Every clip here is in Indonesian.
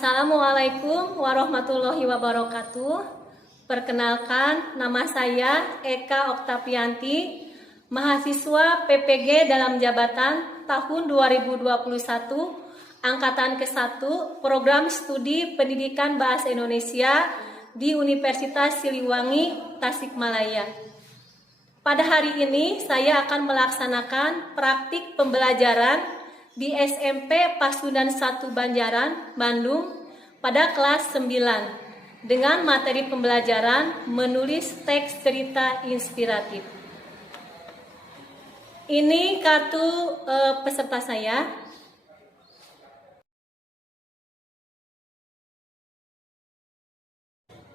Assalamualaikum warahmatullahi wabarakatuh. Perkenalkan, nama saya Eka Oktavianti, mahasiswa PPG dalam jabatan tahun 2021, angkatan ke-1, program studi pendidikan bahasa Indonesia di Universitas Siliwangi, Tasikmalaya. Pada hari ini saya akan melaksanakan praktik pembelajaran di SMP Pasundan 1 Banjaran, Bandung pada kelas 9 dengan materi pembelajaran menulis teks cerita inspiratif. Ini kartu peserta saya.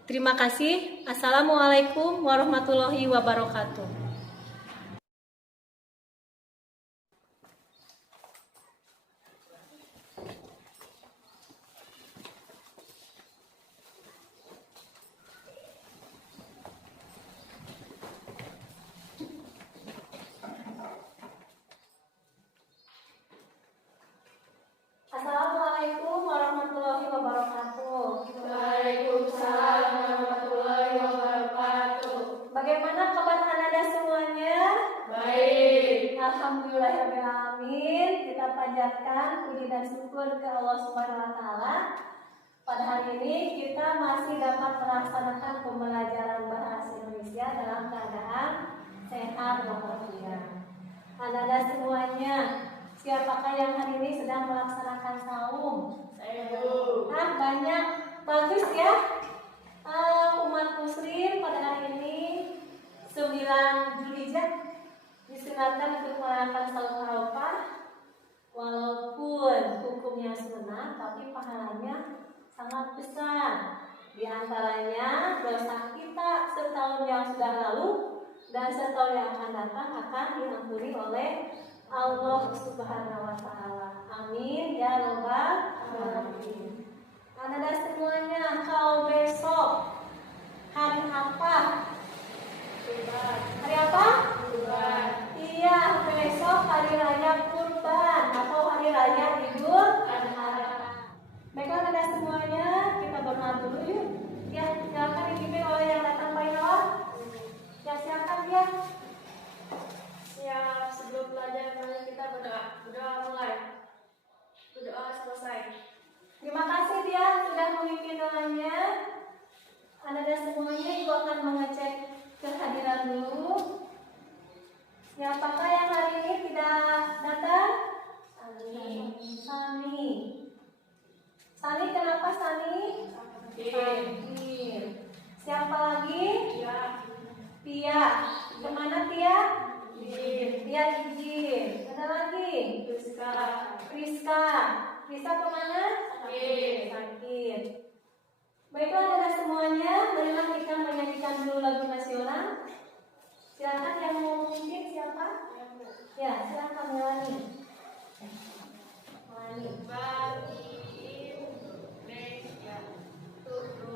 Terima kasih. Assalamualaikum warahmatullahi wabarakatuh. Assalamualaikum warahmatullahi wabarakatuh. Waalaikumsalam warahmatullahi wabarakatuh. Bagaimana kabar Anda semuanya? Baik. Alhamdulillahirrahmanirrahim. Kita panjatkan puji dan syukur ke Allah Subhanahu wa Ta'ala. Pada hari ini kita masih dapat melaksanakan pembelajaran bahasa Indonesia dalam keadaan sehat walafiat. Anda semuanya, siapakah yang hari ini sedang melaksanakan saum? Saya Bu. Banyak, bagus ya. Umat muslim pada hari ini 9 Zulhijjah disunatkan untuk merayakan saum Arafah. Walaupun hukumnya sunnah, tapi pahalanya sangat besar. Di antaranya dosa kita setahun yang sudah lalu dan setahun yang akan datang akan diampuni oleh Allah Subhanahu wa Ta'ala. Amin ya rabbal alamin. Anda semuanya, kalau besok hari apa? Hari apa? Kurban. Iya, besok hari raya Kurban atau hari raya Idul Adha. Baiklah Anda semuanya, kita berdoa dulu yuk. Ya, silakan dipimpin oleh yang datang baiklah. Ya, silakan ya. Ya, sebelum belajar mari kita berdoa. Berdoa mulai. Berdoa selesai. Terima kasih dia sudah memimpin doanya. Anda semuanya ibu akan mengecek kehadiran dulu. Siapakah yang hari ini tidak datang? Sani. Sani kenapa Sani? Sakit. Siapa lagi? Ya. Tia. Kemana Tia? Izin. Tia izin. Ada lagi? Rizka. Rizka. Rizka kemana? Sakit. Sakit. Baiklah Anda semuanya, marilah kita menyanyikan dulu lagu nasional. Silakan yang mau memimpin siapa? Ya, silakan Melani. Melani. Bagi Indonesia. 1, 2.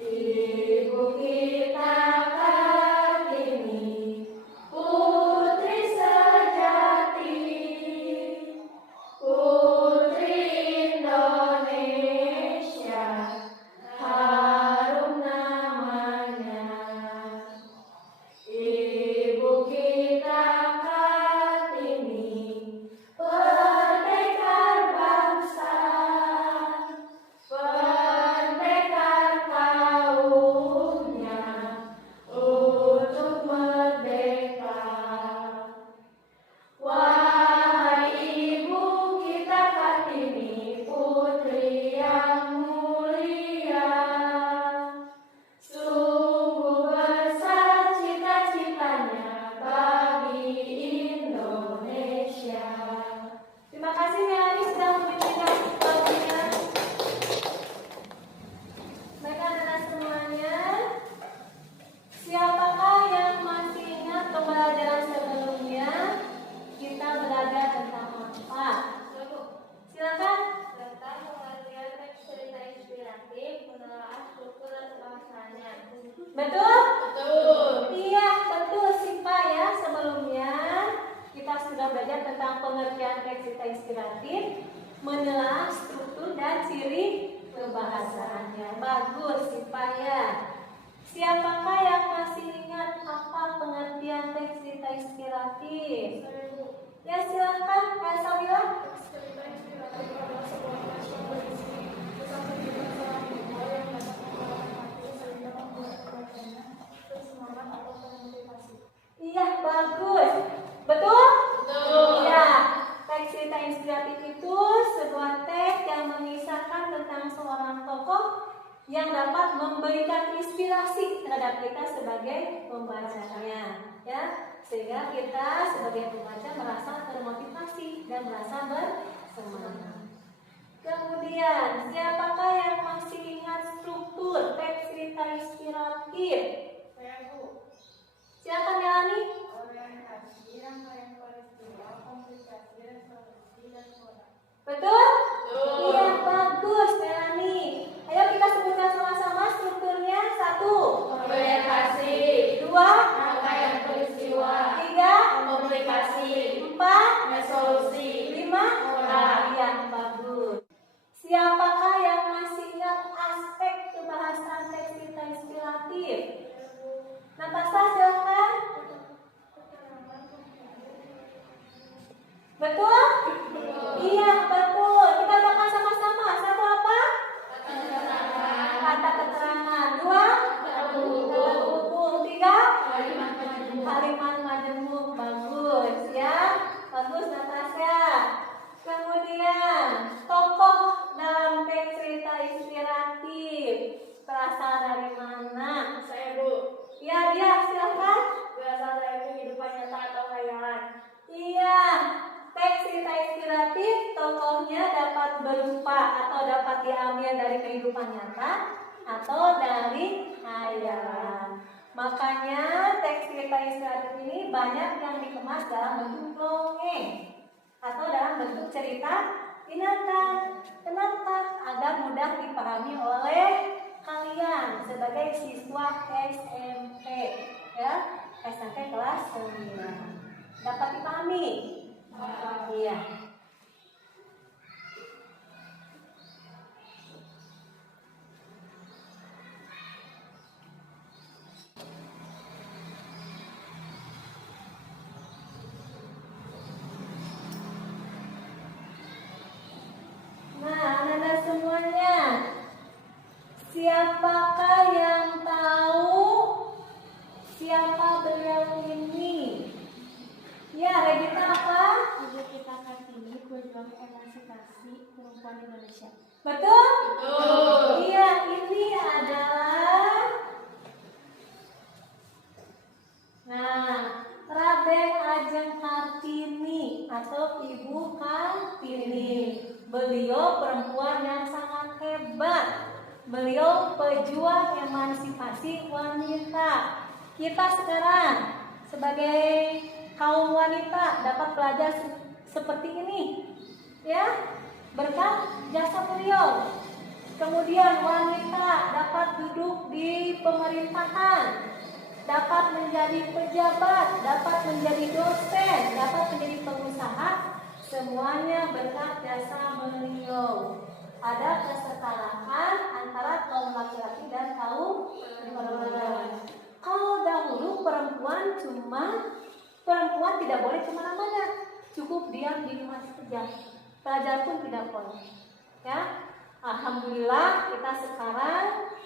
Ibu kita Kartini, putri sejati, putri Indonesia, harum namanya. Ibu kita Kartini, pendekar bangsa, pendekar kaumnya untuk merdeka. Wahai ibu kita Kartini, putri yang mulia, sungguh besar cita-citanya bagi Indonesia. Terima kasih Melani sudah memimpin lagunya. Baik Anda semuanya, siapakah yang masih ingat pembelajaran sebelumnya? Kita belajar tentang apa? Silakan. Tentang pengertian teks cerita inspiratif, menelaah struktur dan bahasanya. Betul? Betul. Iya, betul Sipa ya. Sebelumnya kita sudah belajar tentang pengertian teks cerita inspiratif, menelaah struktur dan ciri kebahasaannya. Bagus, Sipaya. Siapakah yang masih ingat apa pengertian teks cerita inspiratif? Ya silakan, Kak Sabila. Cerita inspiratif adalah sebuah naskah berisi kisah kehidupan seorang tokoh yang dapat membawa hati sehingga membuat pembacanya bersemangat atau termotivasi. Iya, bagus. Betul? Betul. Iya. Teks cerita inspiratif itu sebuah teks yang mengisahkan tentang seorang tokoh yang dapat memberikan inspirasi terhadap kita sebagai pembacanya, ya, sehingga kita sebagai pembaca merasa termotivasi dan merasa bersemangat. Kemudian, siapakah yang masih ingat struktur teks cerita inspiratif? Saya Bu. Silakan Melani. Orientasi, rangkaian peristiwa, komplikasi, resolusi, dan pola. Betul? Betul. Iya, bagus Melani. Ayo kita sebutkan sama-sama strukturnya. 1, Orientasi, 2, rangkaian peristiwa, 3, komplikasi, 4, resolusi, 5. pola. Iya, bagus. Siapakah yang masih ingat aspek kebahasan teks cerita inspiratif? Natasha, silakan. Betul? Iya, betul. Kita baca sama-sama. 1 apa? Kata keterangan. 2, buku. 3, kalimat majemuk. Bagus ya. Bagus Natasha. Kemudian tokoh dalam teks cerita inspiratif berasal dari mana? Saya Bu. Ya, dia silakan. Berasal dari kehidupan nyata atau khayalan. Iya, teks cerita inspiratif tokohnya dapat berupa atau dapat diambil dari kehidupan nyata atau dari khayalan. Makanya teks cerita inspiratif ini banyak yang dikemas dalam bentuk dongeng atau dalam bentuk cerita binatang. Kenapa? Agar mudah dipahami oleh kalian sebagai siswa SMP, ya, SMP kelas 9. Dapat dipahami? Iya. Nah, anak-anak semuanya, siapakah yang tahu siapa beliau ini? Ya, Regina apa? Ibu kita Kartini, berjuang emansipasi perempuan Indonesia. Betul? Betul. Iya, ini adalah Raden Ajeng Kartini atau Ibu Kartini. Beliau perempuan yang sangat hebat. Beliau pejuang emansipasi wanita. Kita sekarang sebagai kaum wanita dapat belajar seperti ini, ya, berkat jasa beliau. Kemudian wanita dapat duduk di pemerintahan, dapat menjadi pejabat, dapat menjadi dosen, dapat menjadi pengusaha, semuanya berkat jasa beliau. Ada kesetaraan antara kaum laki-laki dan kaum perempuan. Kalau dahulu perempuan tidak boleh kemana-mana, cukup diam di rumah saja, belajar pun tidak boleh. Ya, alhamdulillah kita sekarang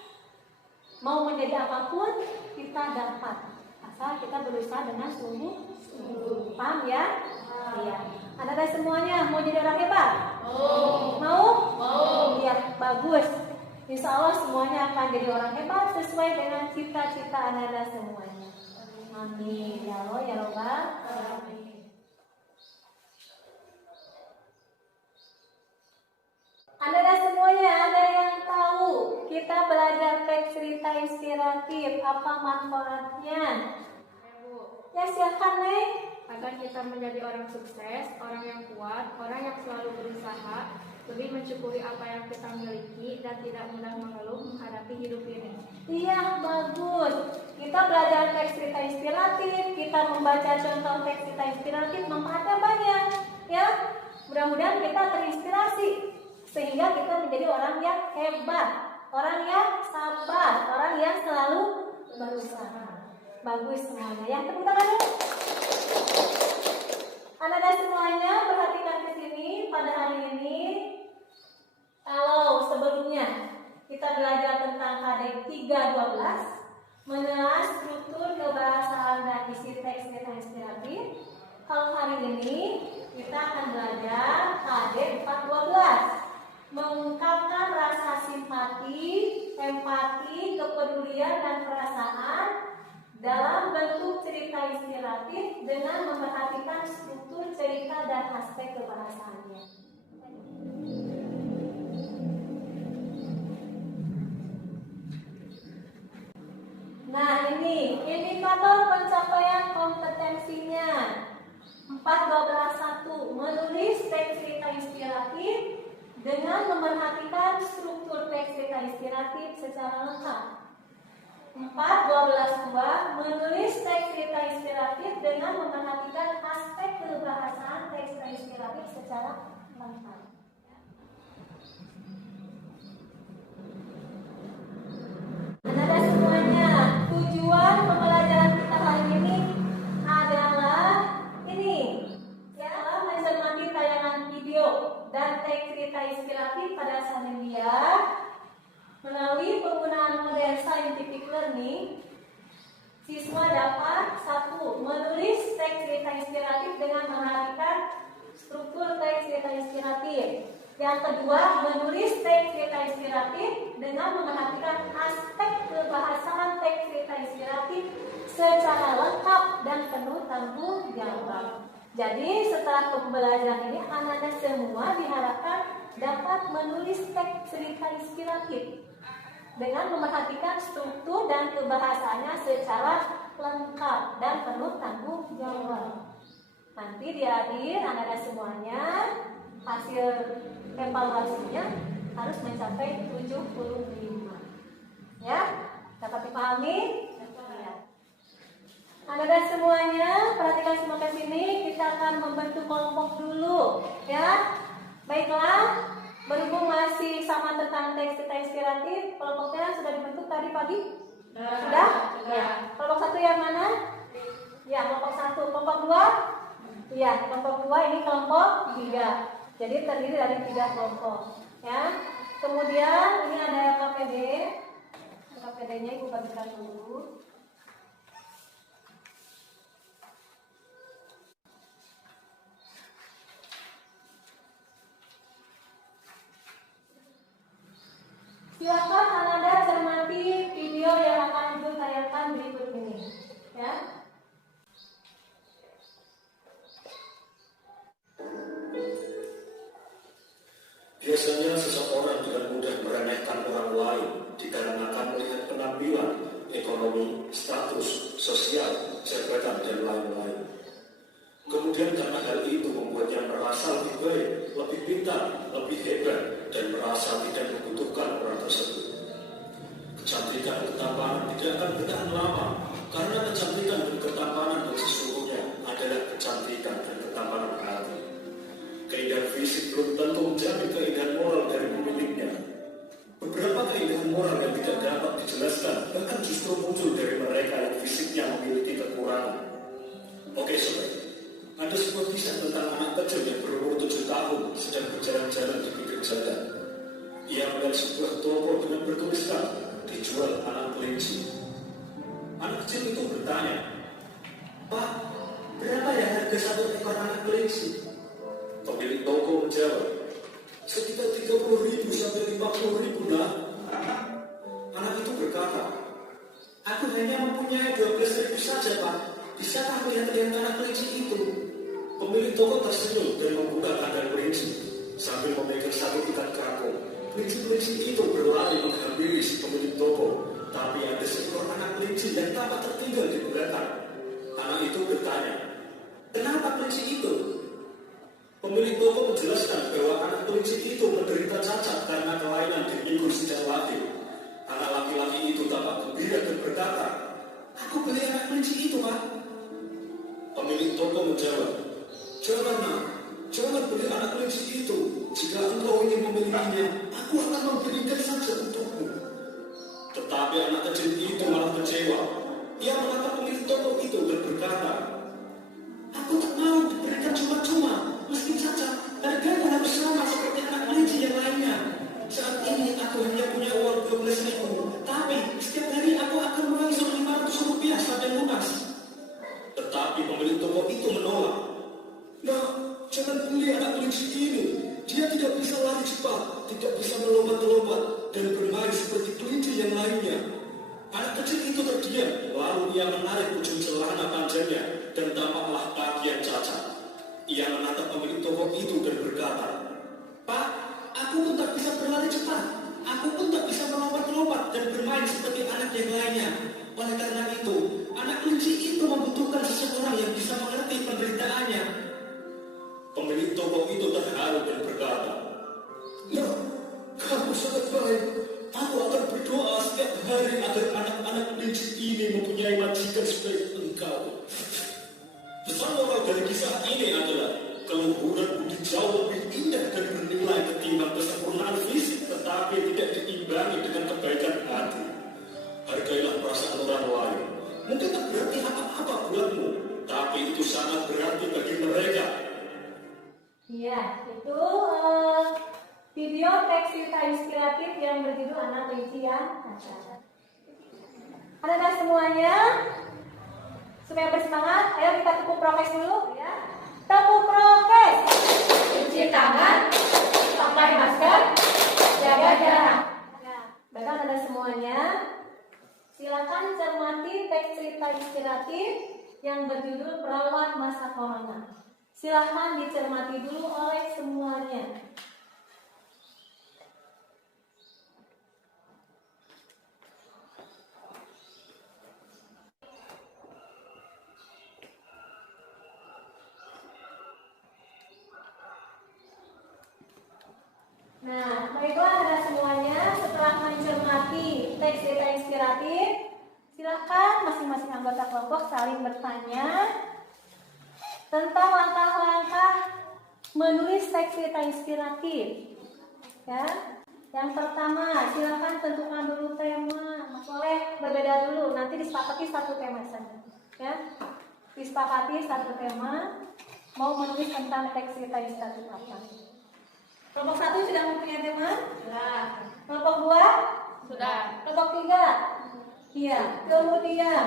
mau menjadi apapun kita dapat, asal kita berusaha dengan sungguh-sungguh. Paham ya? Iya. Anak-anak semuanya mau jadi orang hebat? Mau? Iya, bagus. Insya Allah semuanya akan jadi orang hebat sesuai dengan cita-cita anak-anak semuanya. Amin. Ya Allah, ya Rabbal alamin. Anak-anak semuanya, ada yang tahu kita belajar teks cerita inspiratif, apa manfaatnya? Ya silakan, Neng. Agar kita menjadi orang sukses, orang yang kuat, orang yang selalu berusaha, lebih mensyukuri apa yang kita miliki dan tidak mudah mengeluh menghadapi hidup ini. Iya, bagus. Kita belajar teks cerita inspiratif, kita membaca contoh teks cerita inspiratif, manfaatnya banyak, ya. Mudah-mudahan kita terinspirasi sehingga kita menjadi orang yang hebat, orang yang sabar, orang yang selalu berusaha. Bagus semuanya ya, tepuk tangan dulu. Anak-anak semuanya perhatikan ke sini pada hari ini. Kalau sebelumnya kita belajar tentang KD 312, mengenal struktur kebahasaan dan isi teks cerita inspiratif. Kalau hari ini kita akan belajar KD 412, mengungkapkan rasa simpati, empati, kepedulian dan perasaan dalam bentuk cerita inspiratif dengan memperhatikan struktur cerita dan aspek kebahasaannya. Nah, ini indikator pencapaian kompetensinya. 4.12.1 menulis teks cerita inspiratif dengan memerhatikan struktur teks cerita inspiratif secara lengkap. 4.12.2 menulis teks cerita inspiratif dengan memerhatikan aspek kebahasaan teks cerita inspiratif secara lengkap. Anak-anak semuanya, tujuan pembelajaran kita hari ini adalah ini, ya, mencermati tayangan video dan teks cerita inspiratif pada saat media. Melalui penggunaan model scientific learning, siswa dapat 1. Menulis teks cerita inspiratif dengan memperhatikan struktur teks cerita inspiratif. Yang kedua, menulis teks cerita inspiratif dengan memperhatikan aspek kebahasaan teks cerita inspiratif secara lengkap dan penuh tanggung jawab. Jadi setelah pembelajaran ini, anak-anak semua diharapkan dapat menulis teks cerita inspiratif dengan memperhatikan struktur dan kebahasaannya secara lengkap dan penuh tanggung jawab. Nanti di akhir anak-anak semuanya hasil evaluasinya harus mencapai 75. Ya, dapat dipahami? Ya. Anak-anak semuanya, perhatikan semua ke sini. Kita akan membentuk kelompok dulu, ya. Baiklah, berhubung masih sama tentang teks cerita inspiratif, kelompoknya sudah dibentuk tadi pagi? Sudah? Ya. Kelompok 1 yang mana? Ya, kelompok 1. Kelompok 2? Ya, kelompok 2 ini kelompok 3. Jadi terdiri dari 3 kelompok, ya. Kemudian ini ada KPD. KPD-nya Ibu bagikan dulu. Silakan Anda cermati video yang akan Ibu tayangkan berikut ini, ya. Biasanya seseorang dengan mudah meremehkan orang lain dikarenakan melihat penampilan, ekonomi, status, sosial, jabatan, dan lain-lain. Kemudian karena hal itu membuatnya merasa lebih baik, lebih pintar, lebih hebat, dan merasa tidak membutuhkan orang tersebut. Kecantikan dan ketampanan tidak akan bertahan lama, karena kecantikan dan ketampanan yang sesungguhnya adalah kecantikan dan ketampanan hati. Keindahan fisik belum tentu menjamin keindahan moral dari pemiliknya. Beberapa keindahan moral yang tidak dapat dijelaskan bahkan justru muncul dari mereka yang fisiknya memiliki kekurangan. Oke sobat, ada sebuah kisah tentang anak kecil yang berumur 7 tahun sedang berjalan-jalan di pinggir jalan. Ia melihat sebuah toko dengan bertuliskan dijual anak kelinci. Anak kecil itu bertanya, "Pak, berapa ya harga satu ekor anak kelinci?" Pemilik toko menjawab, "Sekitar 30.000 sampai 50.000 nak." Anak itu berkata, "Aku hanya mempunyai 12.000 saja Pak. Bisakah melihat anak kelinci itu?" Pemilik toko tersenyum dan membuka kandang kelinci sambil memegang satu ikat krakon. Kelinci-kelinci itu berlari menghampiri si pemilik toko, tapi ada seekor anak kelinci yang tampak tertinggal di belakang. Anak itu bertanya, "Kenapa kelinci itu?" Pemilik toko menjelaskan bahwa anak kelinci itu menderita cacat karena kelainan di pinggul sejak lahir. Anak laki-laki itu tampak gembira dan berkata, "Aku beli anak kelinci itu, Pak." Pemilik toko menjawab, "Jangan nak, jangan beli anak kelinci itu. Jika engkau ingin memilikinya, aku akan memberikan saja untukmu. Tetapi anak kecil itu malah kecewa. Ia menatap pemilik toko itu dan berkata, aku tak mau diberikan cuma-cuma, meski saja harganya harus sama seperti anak kelinci yang lainnya. Saat ini aku hanya punya uang 12.000, tapi setiap hari aku akan menghabiskan 500 rupiah sampai lunas. Tetapi pemilik toko itu menolak. Nah, jangan beli anak kelinci ini. Dia tidak bisa lari cepat, tidak bisa melompat-lompat, dan bermain seperti kelinci yang lainnya. Anak kecil itu terdiam, lalu ia menarik ujung celana panjangnya, dan tampaklah bagian cacat. Ia menatap pemilik toko itu dan berkata, Pak, aku pun tak bisa berlari cepat. Aku pun tak bisa melompat-lompat dan bermain seperti anak yang lainnya. Oleh karena itu, anak kelinci itu membutuhkan seseorang yang bisa mengerti penderitaannya. Pemilik toko itu terharu dan berkata, "Ya, kamu sangat baik. Aku akan berdoa setiap hari agar anak-anak kelinci ini mempunyai majikan sebaik engkau." Pesan moral dari kisah ini adalah keluhuran budi jauh lebih indah dan bernilai ketimbang kesempurnaan fisik, tetapi tidak diimbangi dengan kebaikan hati. Hargailah perasaan orang lain. Mungkin tak berarti apa-apa buatmu, tapi itu sangat berarti bagi mereka. Iya, itu video teks cerita inspiratif yang berjudul Anak Kelinci yang Cacat. Anak-anak semuanya, supaya bersemangat, ayo kita tepuk prokes dulu ya. Tepuk prokes. Cuci tangan, pakai masker, jaga jarak. Nah, baiklah anak-anak semuanya, silakan cermati teks cerita inspiratif yang berjudul Perawat Masa Corona. Silahkan dicermati dulu oleh semuanya. Nah, baiklah anda semuanya, setelah mencermati teks cerita inspiratif, silahkan masing-masing anggota kelompok saling bertanya tentang langkah-langkah menulis teks cerita inspiratif. Ya, yang pertama, silakan tentukan dulu tema. Boleh berbeda dulu, nanti disepakati satu tema saja. Ya, disepakati satu tema. Mau menulis tentang teks cerita inspiratif apa? Kelompok 1 sudah mempunyai tema? Sudah. Kelompok 2? Sudah. Kelompok 3? Iya. Kemudian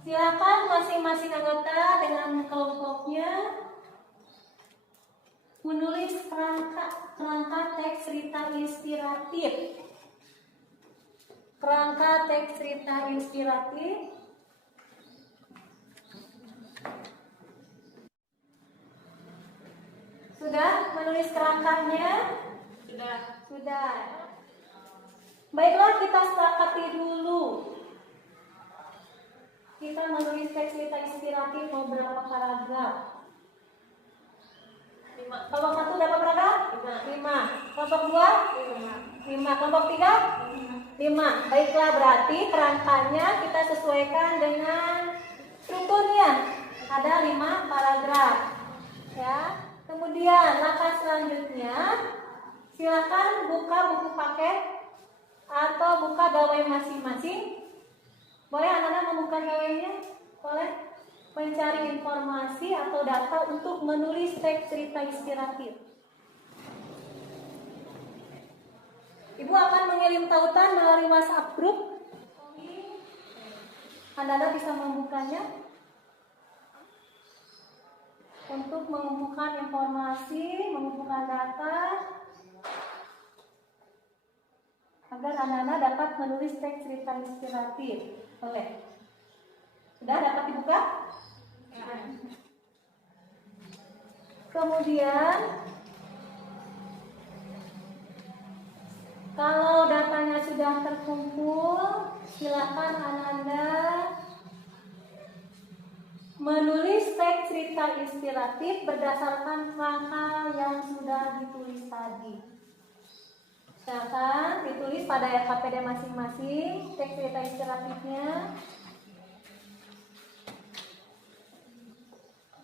silakan masing-masing anggota dengan kelompoknya menulis kerangka teks cerita inspiratif. Kerangka teks cerita inspiratif. Sudah menulis kerangkanya? Sudah. Sudah. Baiklah, kita sepakati dulu. Kita menulis teks cerita inspiratif beberapa paragraf. 5. Kelompok 1 dapat berapa? 5. Kelompok 2? 5. Kelompok 3? 5. Baiklah, berarti kerangkanya kita sesuaikan dengan strukturnya. Ada 5 paragraf. Ya. Kemudian langkah selanjutnya, silakan buka buku paket atau buka gawai masing-masing. Boleh anak-anak membuka gawainya? Boleh. Mencari informasi atau data untuk menulis teks cerita inspiratif. Ibu akan mengirim tautan melalui WhatsApp group. Anak-anak bisa membukanya untuk mengumpulkan informasi, mengumpulkan data, agar anak-anak dapat menulis teks cerita inspiratif. Boleh. Sudah dapat dibuka? Ya. Kemudian, kalau datanya sudah terkumpul, silakan anak-anak menulis teks cerita inspiratif berdasarkan kerangka yang sudah ditulis tadi. Silakan ditulis pada RKPD masing-masing teks cerita inspiratifnya.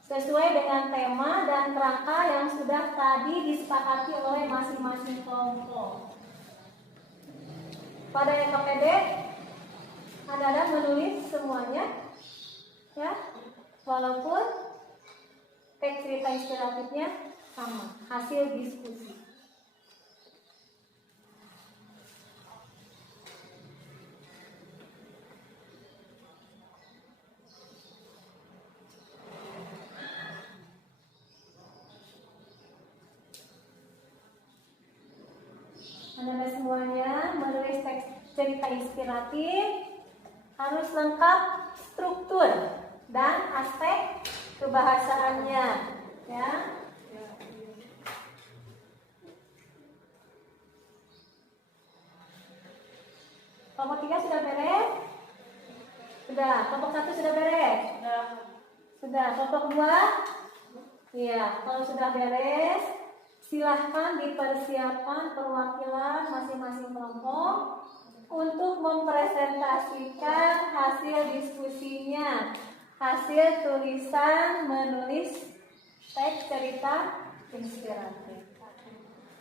sesuai dengan tema dan kerangka yang sudah tadi disepakati oleh masing-masing kelompok. Pada KPD, Anda menulis semuanya, ya, walaupun teks cerita inspiratifnya sama, hasil diskusi. Anda semuanya menulis teks cerita inspiratif harus lengkap struktur dan aspek kebahasaannya, ya. Kelompok 3 sudah beres? Sudah. Kelompok 1 sudah beres? Sudah. Kelompok 2? Iya. Kalau sudah beres, silahkan dipersiapkan perwakilan masing-masing kelompok untuk mempresentasikan hasil diskusinya, hasil tulisan menulis teks cerita inspiratif.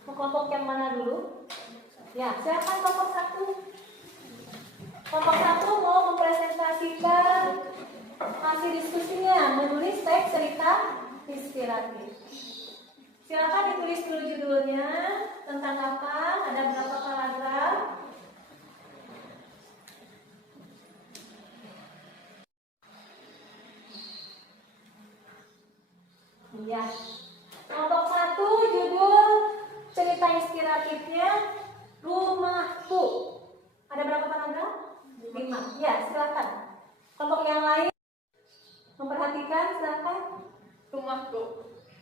Mau kelompok yang mana dulu? Ya, silakan kelompok 1. Kelompok 1 mau mempresentasikan hasil diskusinya, menulis teks cerita inspiratif. Silakan ditulis dulu judulnya, tentang apa, ada berapa paragraf. Iya. Kelompok 1 judul cerita inspiratifnya Rumahku. Ada berapa paragraf? 5. Ya, silakan. Kelompok yang lain memperhatikan, silakan. Rumahku.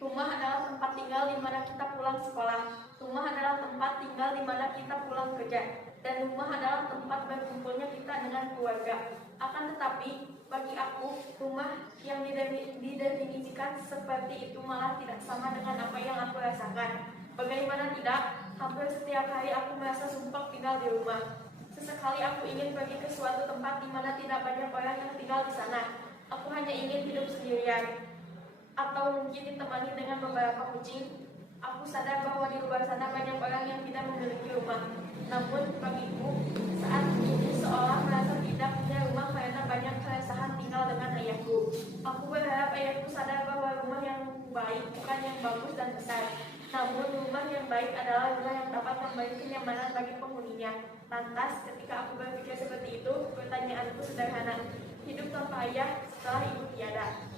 Rumah adalah tempat tinggal di mana kita pulang sekolah. Rumah adalah tempat tinggal di mana kita pulang kerja. Dan rumah adalah tempat berkumpulnya kita dengan keluarga. Akan tetapi, bagi aku, rumah yang didefinisikan seperti itu malah tidak sama dengan apa yang aku rasakan. Bagaimana tidak, hampir setiap hari aku merasa sumpah tinggal di rumah. Sesekali aku ingin pergi ke suatu tempat di mana tidak banyak orang yang tinggal di sana. Aku hanya ingin hidup sendirian. Atau mungkin ditemani dengan beberapa kucing. Aku sadar bahwa di luar sana banyak orang yang tidak memiliki rumah. Namun bagiku, saat ini seolah merasa tidak punya rumah karena banyak keresahan tinggal dengan ayahku. Aku berharap ayahku sadar bahwa rumah yang baik bukan yang bagus dan besar. Namun rumah yang baik adalah rumah yang dapat memberi kenyamanan bagi penghuninya. Lantas, ketika aku berpikir seperti itu, pertanyaanku sederhana. Hidup tanpa ayah setelah ibu tiada.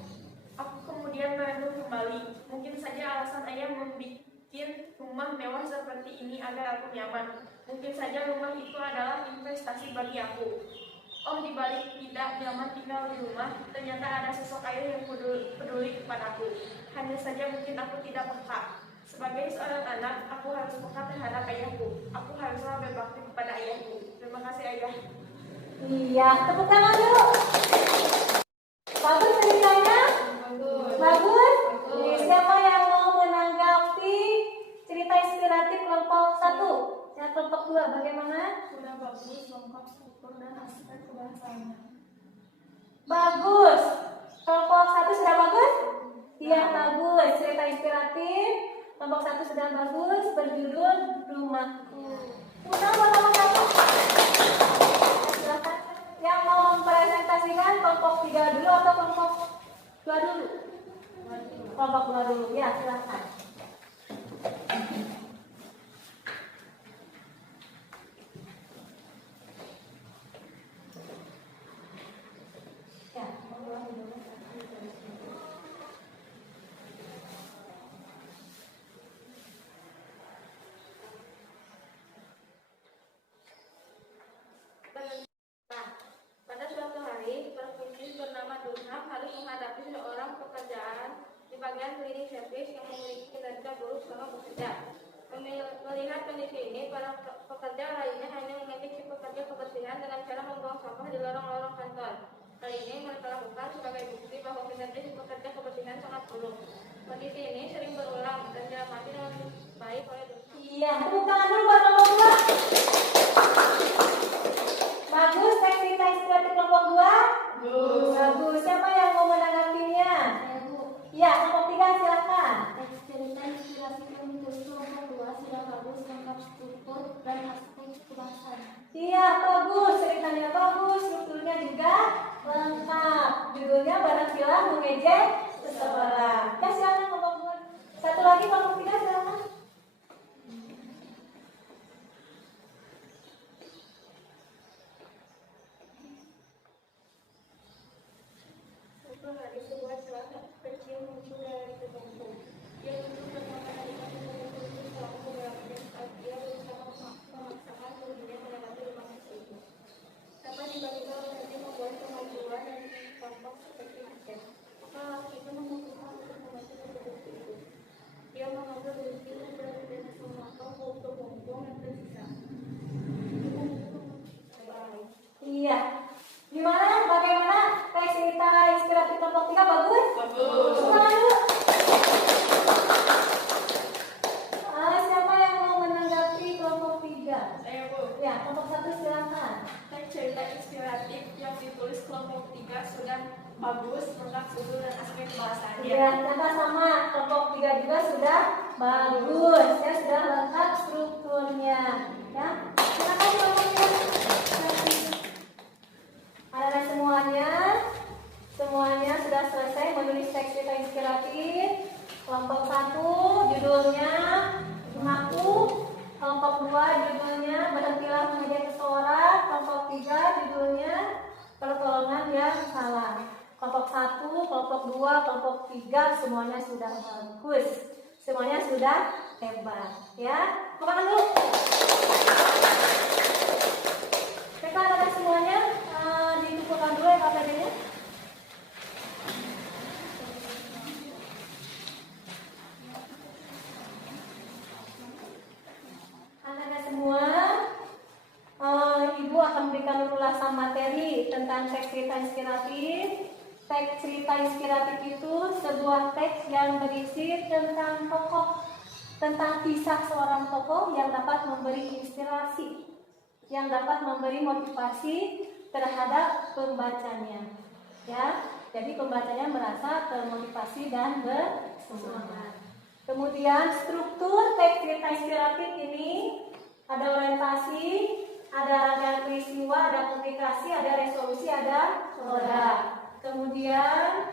Aku kemudian merenung kembali. Mungkin saja alasan ayah membuat rumah mewah seperti ini agar aku nyaman. Mungkin saja rumah itu adalah investasi bagi aku. Oh, dibalik tidak nyaman tinggal di rumah, ternyata ada sosok ayah yang peduli kepadaku. Hanya saja mungkin aku tidak peka. Sebagai seorang anak, aku harus peka terhadap ayahku. Aku haruslah berbakti kepada ayahku. Terima kasih, ayah. Iya, tepuk tangan dulu. Bagus ceritanya? Bagus? Siapa yang mau menanggapi cerita inspiratif kelompok 1? Ya, kelompok 2 bagaimana? Sudah bagus, lengkap struktur dan aspek kebahasaannya. Bagus. Kelompok 1 sudah bagus? Iya, bagus. Cerita inspiratif. Kelompok 1 sudah bagus, berjudul Rumahku. Udah, kelompok 1. Silakan. Yang mau mempresentasikan kelompok 3 dulu atau kelompok 2 dulu? Kelompok 2 dulu, ya silakan. Ya, kelompok 2 dulu. Pada suatu hari, perempuan bernama Dunham harus menghadapi seorang pekerjaan di bagian cleaning service yang memiliki kinerja buruk selama bekerja. Melihat kondisi ini, para pekerja lainnya hanya mengejek si pekerja kebersihan dengan cara membuang sampah di lorong-lorong kantor. Hal ini mereka lakukan sebagai bukti bahwa kinerja si pekerja kebersihan sangat buruk. Kondisi ini sering berulang dan diamati dengan baik oleh Dunham. Iya, tepuk tangan dulu buat kelompok 2. Bagus, teks cerita inspiratif kelompok 2? Bagus. Siapa yang mau menanggapinya? Ya, kelompok 3 silakan. Teks cerita inspirasi yang ditulis kelompok 2 sudah bagus, lengkap struktur dan aspek kebahasaan. Iya, bagus, ceritanya bagus, strukturnya juga lengkap. Judulnya Barakilah Mengejek Seseorang. Ya, silakan kelompok 2. Satu lagi kelompok 3 silakan. Suatu hari sebuah celana kecil muncul dari kelompok. Dia duduk bersama dari satu buku itu selama beberapa jam saat dia berusaha memaksakan dirinya melewati rumah itu. Tapi tiba-tiba berhenti membuat kemajuan dan tampak seperti Aceh. Maka laki itu memutuskan untuk membaca buku itu. Dia mengambil buku dan memakan buku-buku yang tersisa. Iya. Gimana? Bagaimana? Kayak cerita inspiratif kelompok 3 bagus? Bagus. Semangat dulu. Siapa yang mau menanggapi kelompok 3? Saya Bu. Ya, kelompok 1 silakan. Teks cerita inspiratif yang ditulis kelompok 3 sudah bagus, lengkap struktur dan aspek bahasannya. Ya, ternyata sama. Kelompok 3 juga sudah bagus. Ya, sudah lengkap strukturnya. Ya, silakan kelompok 3. Ada semuanya sudah selesai menulis teks cerita inspiratif. Kelompok 1 judulnya Mengaku. Kelompok 2 judulnya Berhentilah Mengejek Seseorang. Kelompok 3 judulnya Pertolongan yang Salah. Kelompok 1, kelompok 2, kelompok 3 semuanya sudah bagus. Semuanya sudah hebat, ya. Bukan dulu. Mereka ada semuanya dikumpulkan dulu ya KPD-nya. Anak-anak semua, Ibu akan memberikan ulasan materi tentang teks cerita inspiratif. Teks cerita inspiratif itu sebuah teks yang berisi tentang tokoh, tentang kisah seorang tokoh yang dapat memberi inspirasi, yang dapat memberi motivasi terhadap pembacanya. Ya, jadi pembacanya merasa termotivasi dan bersemangat. Kemudian struktur teks cerita inspiratif ini ada orientasi, ada rangkaian peristiwa, ada komunikasi, ada resolusi, ada coda. Kemudian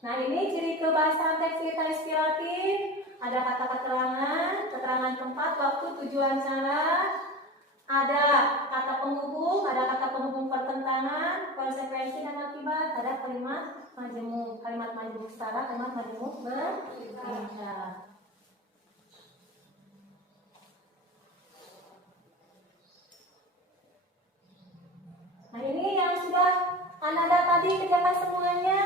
nah, ini ciri kebahasaan teks cerita inspiratif. Ada kata keterangan, keterangan tempat, waktu, tujuan, cara. Ada kata penghubung, ada kata penghubung pertentangan, konsekuensi dan akibat. Ada kalimat majemuk, kalimat majemuk setara, kalimat majemuk berbeda. Nah, ini yang sudah Anda tadi kerjakan semuanya.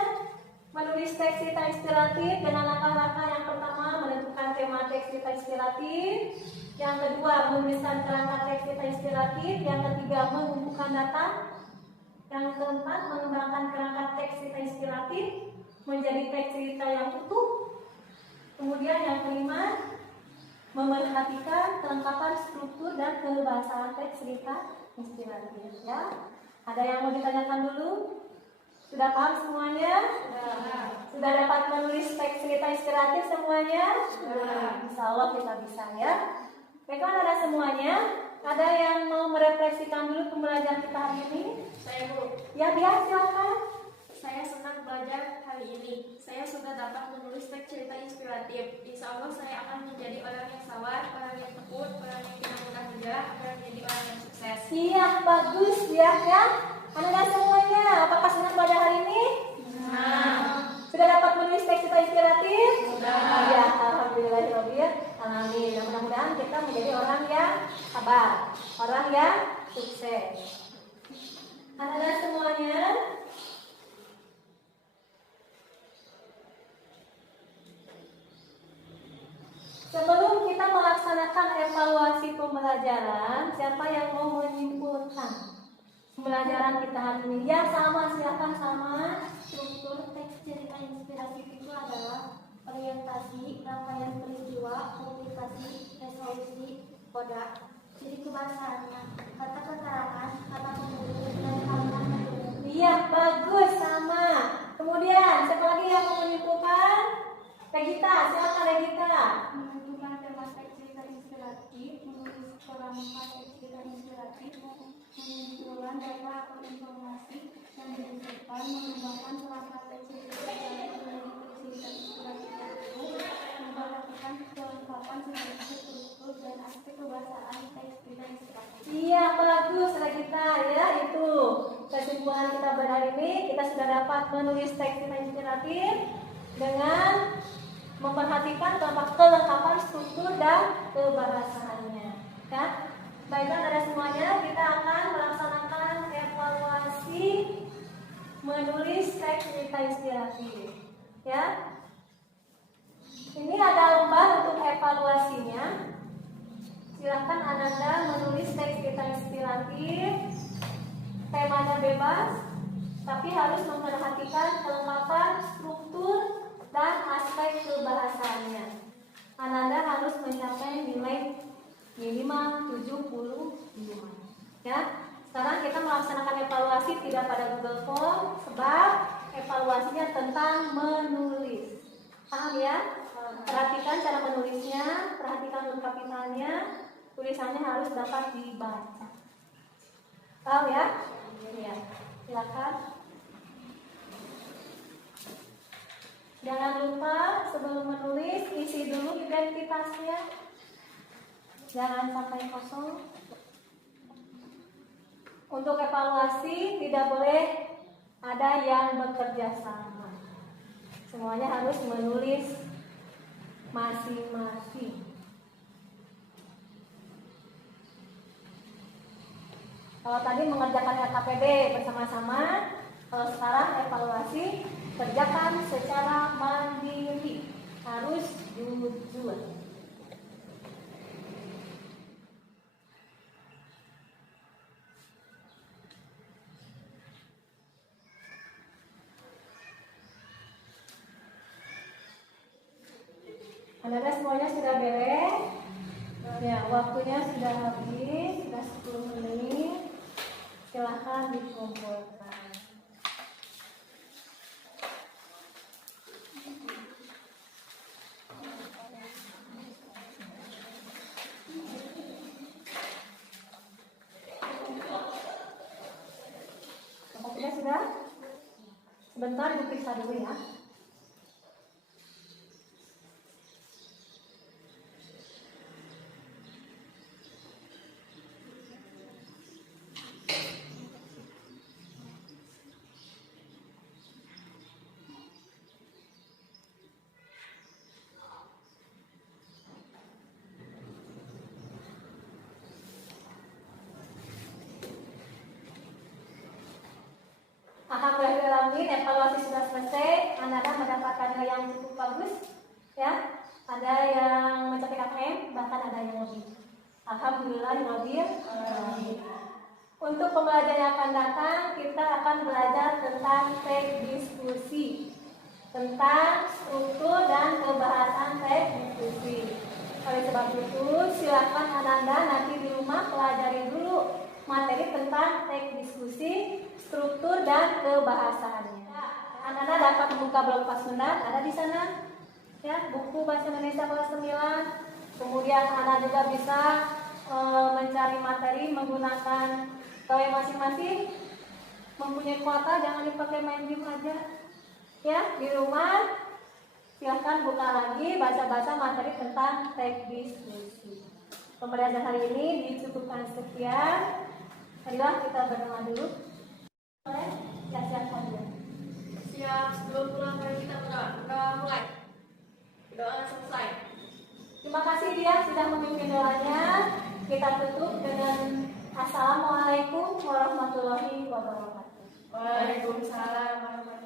Menulis teks cerita inspiratif dengan langkah-langkah. Yang pertama, menentukan tema teks cerita inspiratif. Yang kedua, menuliskan kerangka teks cerita inspiratif. Yang ketiga, mengumpulkan data. Yang keempat, mengembangkan kerangka teks cerita inspiratif menjadi teks cerita yang utuh. Kemudian yang kelima, memerhatikan kelengkapan struktur dan kebahasaan teks cerita inspiratif. Ya, ada yang mau ditanyakan dulu? Sudah paham semuanya? Sudah dapat menulis teks cerita inspiratif semuanya? Insya Allah kita bisa, ya. Baiklah, ada semuanya. Ada yang mau merefleksikan dulu pembelajaran kita hari ini? Saya Bu. Ya, dia silakan. Saya senang belajar hari ini. Saya sudah dapat menulis teks cerita inspiratif. Insya Allah saya akan menjadi orang yang sabar, orang yang tekun, orang yang tidak mudah menyerah, akan menjadi orang yang sukses. Iya, bagus ya, ya. Anak-anak semuanya, apakah senang belajar hari ini? Sudah dapat menulis teks cerita inspiratif? Sudah. Ya, alhamdulillah. Amin. Nah, mudah-mudahan kita menjadi orang yang sabar, orang yang sukses. Anak-anak semuanya, sebelum kita melaksanakan evaluasi pembelajaran, siapa yang mau menyimpulkan pembelajaran pembelajaran kita hari ini. Ya, sama, silakan sama. Struktur teks cerita inspiratif itu adalah orientasi, rangkaian peristiwa, komunikasi, resolusi, koda. Ciri kebahasaannya, kata keterangan, kata penghubung, dan kalimat pendukung. Iya, bagus, sama. Kemudian, siapa lagi yang mau menyimpulkan? Regita, silakan Regita. Menentukan tema teks cerita inspiratif, menulis kerangka teks cerita inspiratif, mengumpulkan data atau informasi yang dibutuhkan, mengembangkan kerangka teks cerita inspiratif menjadi cerita inspiratif tersebut, memperhatikan kelengkapan sebagai struktur dan aspek kebahasaan teks cerita inspiratif. Iya, bagus Regita ya. Itu kesimpulan kita pada hari ini. Kita sudah dapat menulis teks cerita inspiratif dengan memperhatikan kelengkapan struktur dan kebahasaannya. Ya. Baiklah dari semuanya, kita akan melaksanakan evaluasi menulis teks cerita inspiratif. Ya. Ini ada lembar untuk evaluasinya. Silakan Ananda menulis teks cerita inspiratif. Temanya bebas, tapi harus memperhatikan kelengkapan struktur dan aspek kebahasaannya. Ananda harus mencapai nilai minimal 75. Ya. Sekarang kita melaksanakan evaluasi tidak pada Google Form sebab evaluasinya tentang menulis. Paham ya? Perhatikan cara menulisnya, perhatikan huruf kapitalnya, tulisannya harus dapat dibaca. Paham ya? Iya. Silakan. Jangan lupa sebelum menulis isi dulu identitasnya. Jangan sampai kosong. Untuk evaluasi tidak boleh ada yang bekerja sama. Semuanya harus menulis masing-masing. Kalau tadi mengerjakan LKPD bersama-sama, kalau sekarang evaluasi kerjakan secara mandiri, harus jujur. Anda semuanya sudah beres? Ya, waktunya sudah habis, sudah 10 menit. Silahkan dikumpulkan. Apakah sudah? Sebentar diperiksa dulu ya. Alhamdulillah, evaluasi sudah selesai. Anak-anak mendapatkan nilai yang cukup bagus, ya. Ada yang mencapai KPM, bahkan ada yang lebih. Alhamdulillah, untuk pembelajaran yang akan datang, kita akan belajar tentang teks diskusi, tentang struktur dan kebahasan teks diskusi. Oleh sebab itu, silakan Ananda nanti di rumah pelajari dulu materi tentang teks diskusi, struktur dan kebahasaannya. Anak-anak dapat membuka blog Pasundan, ada di sana. Ya, buku bahasa Indonesia kelas 9. Kemudian anak juga bisa mencari materi menggunakan toy masing-masing. Mempunyai kuota, jangan dipakai main game aja. Ya, di rumah silahkan buka lagi baca-baca materi tentang teks diskusi. Pembelajaran hari ini dicukupkan sekian. Marilah kita berdoa dulu. Siap-siap saja. Siap, sebelum pulang mari kita berdoa. Doa mulai. Doa selesai. Terima kasih dia sudah memimpin doanya. Kita tutup dengan Assalamualaikum warahmatullahi wabarakatuh. Waalaikumsalam warahmatullahi wabarakatuh.